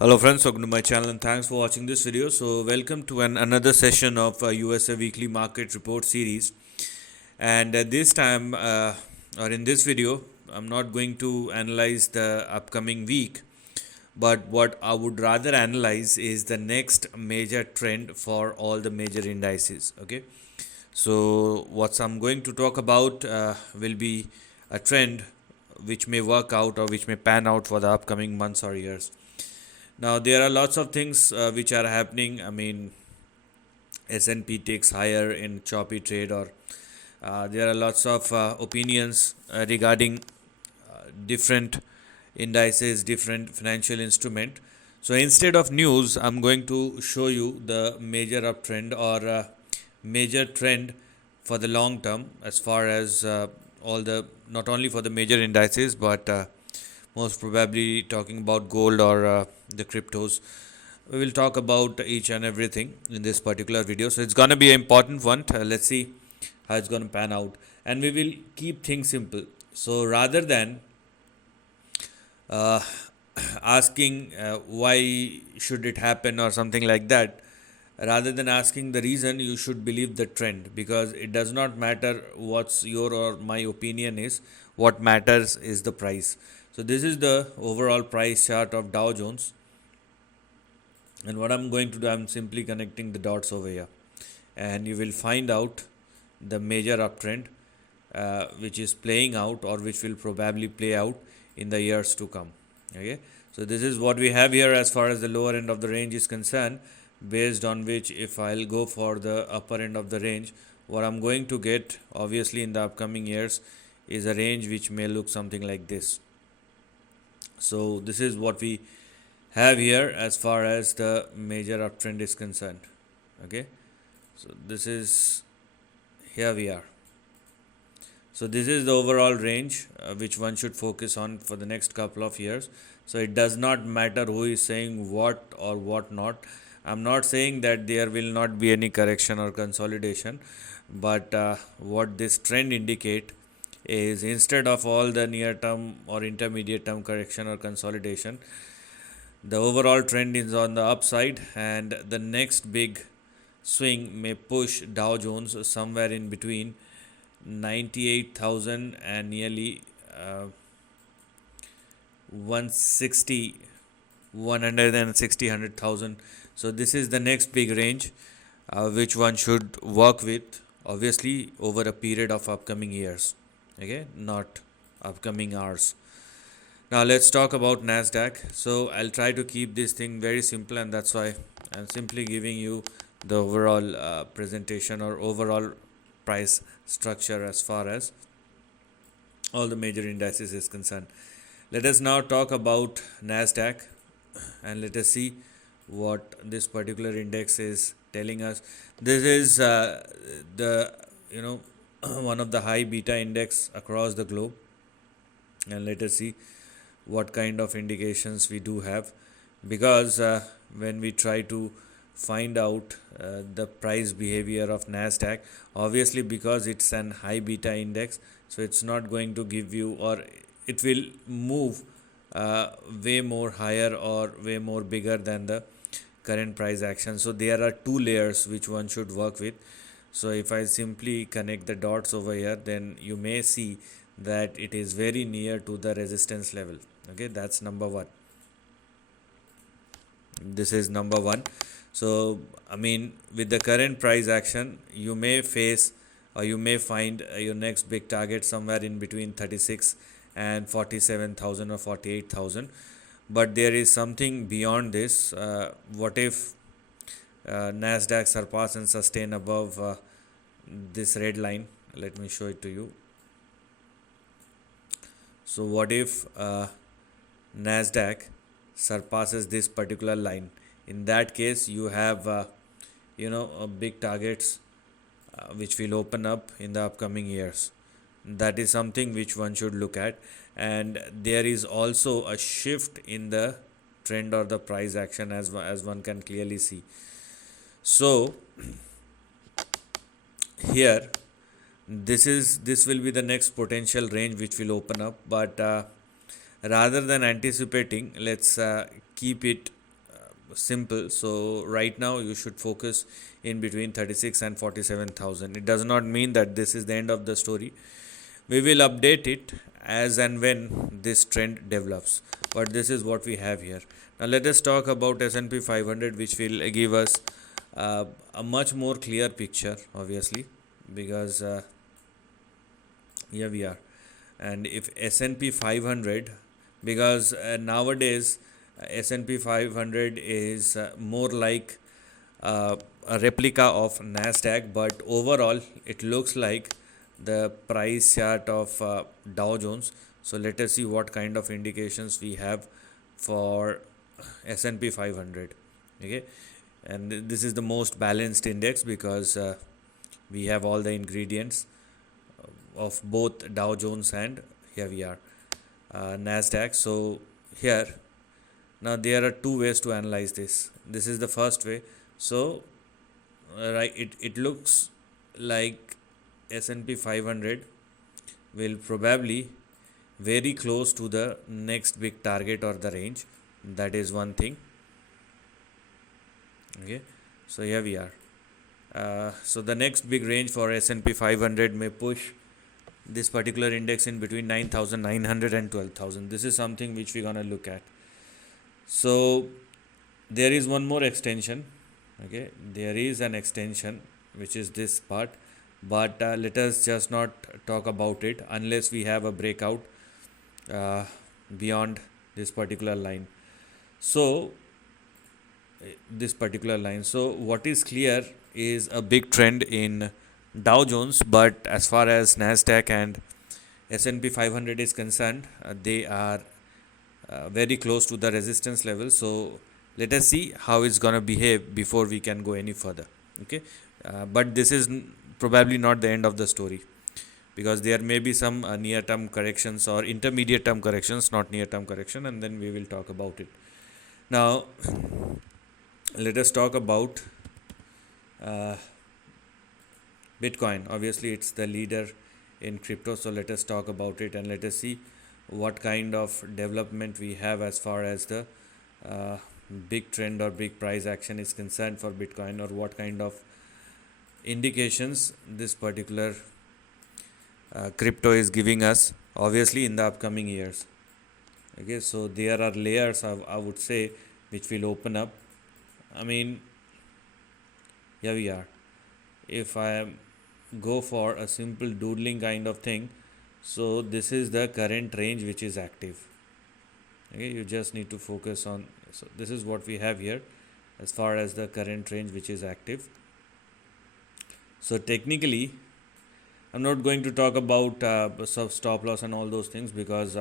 Hello friends, welcome to my channel and thanks for watching this video. So welcome to another session of USA Weekly Market Report series. And this time or in this video, I'm not going to analyze the upcoming week, but what I would rather analyze is the next major trend for all the major indices. Okay, so what I'm going to talk about will be a trend which may work out or which may pan out for the upcoming months or years. Now there are lots of things which are happening. I mean, S&P takes higher in choppy trade, or there are lots of opinions regarding different indices, different financial instrument. So instead of news, I'm going to show you the major uptrend or major trend for the long term, as far as all the not only for the major indices but most probably talking about gold or the cryptos. We will talk about each and everything in this particular video, so it's going to be an important one. Let's see how it's going to pan out, and we will keep things simple. So rather than uh, asking why should it happen or something like that, rather than asking the reason, you should believe the trend, because it does not matter what's your or my opinion is. What matters is the price. So this is the overall price chart of Dow Jones, and what I'm going to do, I'm simply connecting the dots over here, and you will find out the major uptrend which is playing out or which will probably play out in the years to come. Okay, so this is what we have here as far as the lower end of the range is concerned, based on which if I'll go for the upper end of the range, what I'm going to get obviously in the upcoming years is a range which may look something like this. So this is what we have here as far as the major uptrend is concerned. Okay, so this is, here we are. So this is the overall range which one should focus on for the next couple of years. So it does not matter who is saying what or what not. I'm not saying that there will not be any correction or consolidation, but what this trend indicate is, instead of all the near term or intermediate term correction or consolidation, the overall trend is on the upside, and the next big swing may push Dow Jones somewhere in between 98,000 and nearly 160 160 100,000. So this is the next big range which one should work with, obviously over a period of upcoming years. Okay, not upcoming hours. Now let's talk about Nasdaq. So I'll try to keep this thing very simple, and that's why I'm simply giving you the overall presentation or overall price structure as far as all the major indices is concerned. Let us now talk about Nasdaq, and let us see what this particular index is telling us. This is the one of the high beta index across the globe, and let us see what kind of indications we do have, because when we try to find out the price behavior of Nasdaq, obviously because it's an high beta index, so it's not going to give you, or it will move way more higher or way more bigger than the current price action. So there are two layers which one should work with. So if I simply connect the dots over here, then you may see that it is very near to the resistance level. Okay, that's number one. This is number one. So I mean, with the current price action, you may face or you may find your next big target somewhere in between 36 and 47,000 or 48,000. But there is something beyond this. What if Nasdaq surpass and sustain above this red line? Let me show it to you. So what if Nasdaq surpasses this particular line? In that case, you have big targets which will open up in the upcoming years. That is something which one should look at, and there is also a shift in the trend or the price action, as one can clearly see. So here, this will be the next potential range which will open up, but rather than anticipating, let's keep it simple. So right now you should focus in between 36 and 47,000. It does not mean that this is the end of the story. We will update it as and when this trend develops. But this is what we have here. Now let us talk about S&P 500, which will give us a much more clear picture, obviously, because here we are. And if S&P 500, because nowadays S&P 500 is more like a replica of Nasdaq, but overall it looks like the price chart of Dow Jones. So let us see what kind of indications we have for S&P 500. Okay, and this is the most balanced index because we have all the ingredients of both Dow Jones and here we are Nasdaq. So here now there are two ways to analyze this. This is the first way. So right, it looks like S&P 500 will probably very close to the next big target or the range. That is one thing. Okay, so here we are. So the next big range for S&P 500 may push this particular index in between 9,900 and 12,000. This is something which we're gonna look at. So there is one more extension. Okay, there is an extension which is this part, but let us just not talk about it unless we have a breakout uh, beyond this particular line. So this particular line. So what is clear is a big trend in Dow Jones, but as far as Nasdaq and S&P 500 is concerned, they are very close to the resistance level. So let us see how it's gonna behave before we can go any further. Okay, but this is probably not the end of the story, because there may be some near term corrections or intermediate term corrections, not near term correction, and then we will talk about it. Now let us talk about uh, Bitcoin. Obviously it's the leader in crypto, so let us talk about it and let us see what kind of development we have as far as the uh, big trend or big price action is concerned for Bitcoin, or what kind of indications this particular crypto is giving us, obviously in the upcoming years. Okay, so there are layers I would say which will open up. I mean, here we are. If I go for a simple doodling kind of thing, so this is the current range which is active. Okay, you just need to focus on. So this is what we have here as far as the current range which is active. So technically I'm not going to talk about stop loss and all those things, because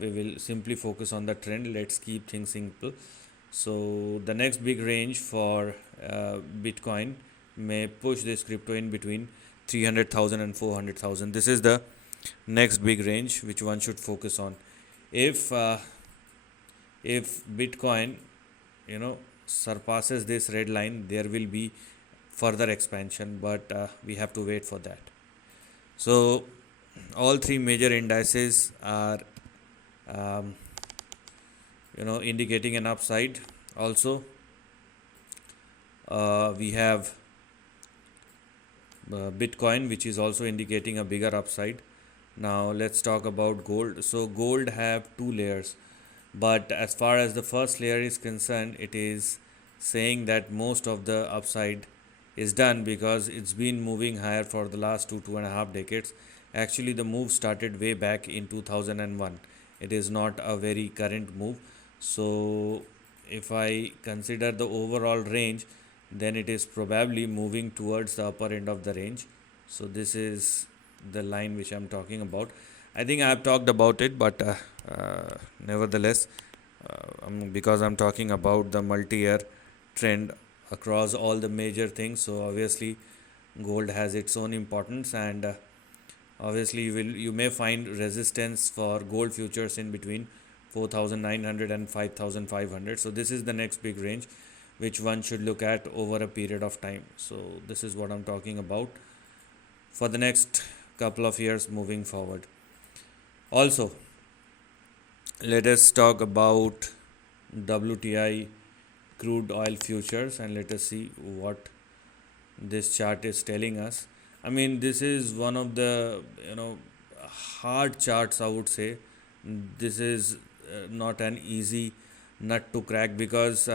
we will simply focus on the trend. Let's keep things simple. So the next big range for Bitcoin may push this crypto in between 300,000 and 400,000. This is the next big range which one should focus on. If Bitcoin surpasses this red line, there will be further expansion, but we have to wait for that. So all three major indices are um, indicating an upside. Also we have Bitcoin, which is also indicating a bigger upside. Now let's talk about gold. So gold have two layers, but as far as the first layer is concerned, it is saying that most of the upside is done, because it's been moving higher for the last two and a half decades. Actually the move started way back in 2001. It is not a very current move. So if I consider the overall range, then it is probably moving towards the upper end of the range. So this is the line which I'm talking about. I think I have talked about it, but nevertheless, because I'm talking about the multi-year trend across all the major things, so obviously gold has its own importance, and obviously you may find resistance for gold futures in between 4,900 and 5,500. So this is the next big range which one should look at over a period of time. So this is what I'm talking about for the next couple of years moving forward. Also, let us talk about WTI crude oil futures, and let us see what this chart is telling us. I mean, this is one of the hard charts, I would say. This is not an easy nut to crack because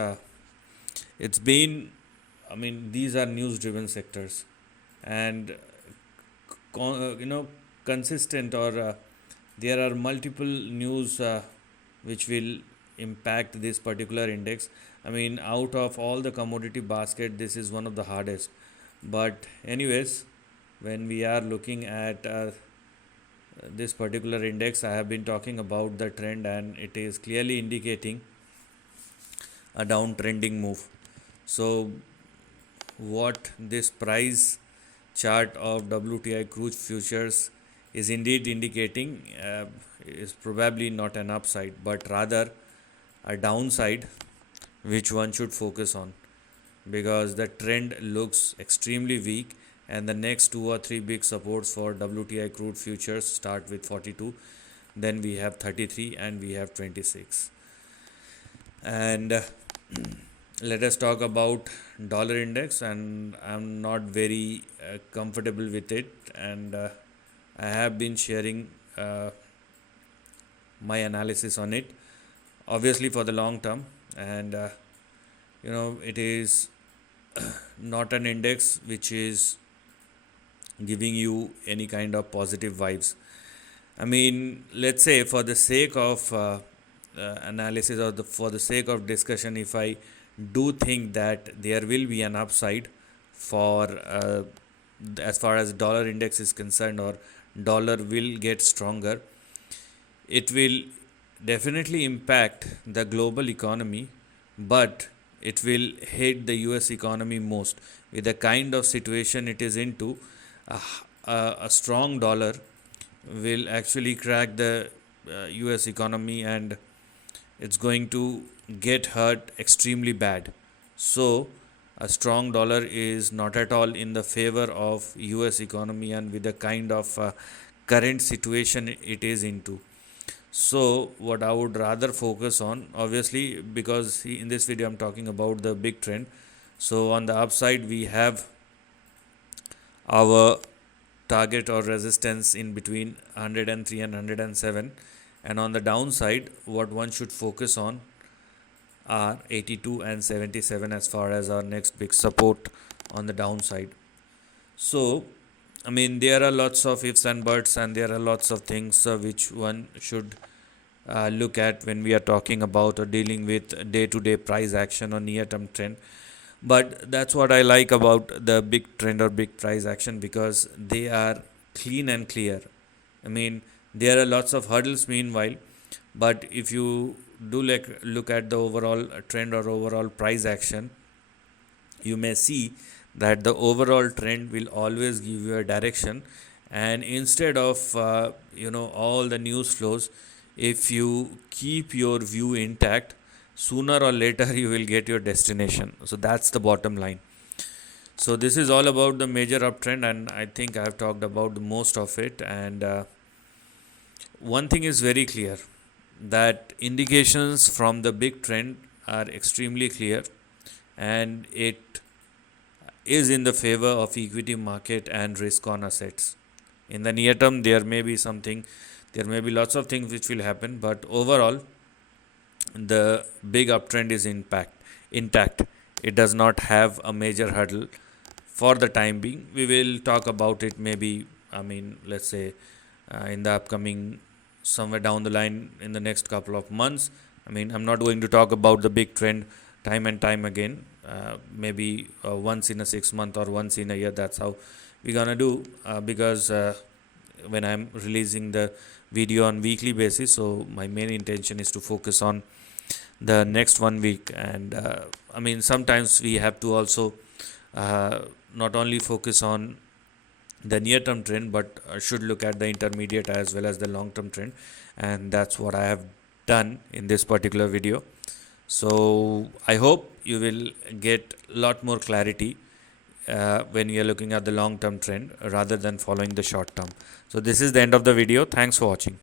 it's been, I mean, these are news driven sectors, and consistent, or there are multiple news which will impact this particular index. I mean, out of all the commodity basket, this is one of the hardest. But anyways, when we are looking at this particular index, I have been talking about the trend, and it is clearly indicating a downtrending move. So what this price chart of WTI crude futures is indeed indicating is probably not an upside, but rather a downside, which one should focus on, because the trend looks extremely weak, and the next two or three big supports for WTI crude futures start with 42, then we have 33, and we have 26. And let us talk about dollar index, and I'm not very comfortable with it, and I have been sharing my analysis on it, obviously for the long term. And it is not an index which is giving you any kind of positive vibes. I mean, let's say for the sake of analysis, or for the sake of discussion, if I do think that there will be an upside for as far as dollar index is concerned, or dollar will get stronger, it will definitely impact the global economy, but it will hit the US economy most. With the kind of situation it is into, a strong dollar will actually crack the US economy, and it's going to get hurt extremely bad. So a strong dollar is not at all in the favor of US economy, and with the kind of current situation it is into. So what I would rather focus on, obviously, because in this video I'm talking about the big trend. So on the upside we have our target or resistance in between 103 and 107, and on the downside what one should focus on are 82 and 77 as far as our next big support on the downside. So I mean, there are lots of ifs and buts, and there are lots of things which one should look at when we are talking about or dealing with day-to-day price action or near-term trend. But that's what I like about the big trend or big price action, because they are clean and clear. I mean, there are lots of hurdles meanwhile, but if you do look at the overall trend or overall price action, you may see that the overall trend will always give you a direction, and instead of all the news flows, if you keep your view intact, sooner or later you will get your destination. So that's the bottom line. So this is all about the major uptrend, and I think I have talked about most of it. And one thing is very clear, that indications from the big trend are extremely clear, and it is in the favor of equity market and risk on assets. In the near term, there may be lots of things which will happen, but overall, the big uptrend is intact. It does not have a major hurdle for the time being. We will talk about it maybe, I mean, let's say in the upcoming, somewhere down the line in the next couple of months. I mean, I'm not going to talk about the big trend time and time again. Maybe once in a 6 month or once in a year. That's how we're gonna do, because when I'm releasing the video on weekly basis, so my main intention is to focus on the next 1 week. And I mean, sometimes we have to also not only focus on the near term trend, but should look at the intermediate as well as the long term trend, and that's what I have done in this particular video. So I hope you will get a lot more clarity when you are looking at the long term trend rather than following the short term. So this is the end of the video. Thanks for watching.